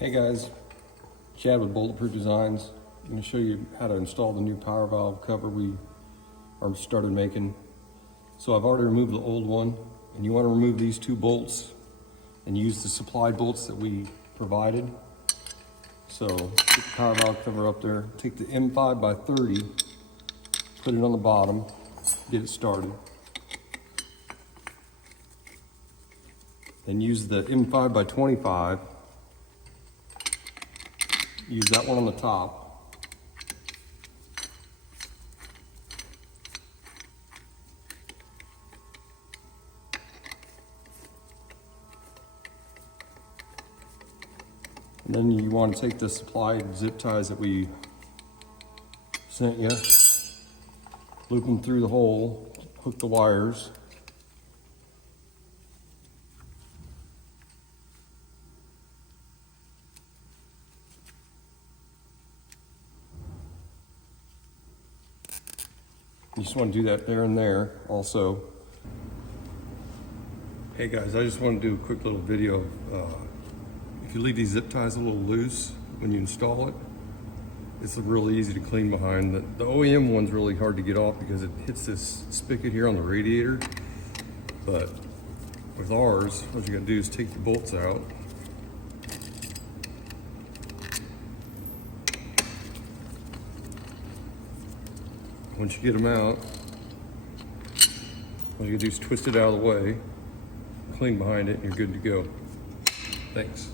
Hey guys, Chad with Bulletproof Designs. I'm going to show you how to install the new power valve cover we started making. So I've already removed the old one, and you want to remove these two bolts and use the supplied bolts that we provided. So get the power valve cover up there, take the M5 by 30, put it on the bottom, get it started. Then use the M5 by 25. Use that one on the top. And then you want to take the supplied zip ties that we sent you, loop them through the hole, hook the wires. You just want to do that there and there also. Hey guys, I just want to do a quick little video of if you leave these zip ties a little loose when you install it, it's really easy to clean behind. The OEM one's really hard to get off because it hits this spigot here on the radiator. But with ours, what you gotta do is take the bolts out. Once you get them out, all you do is twist it out of the way, clean behind it, and you're good to go. Thanks.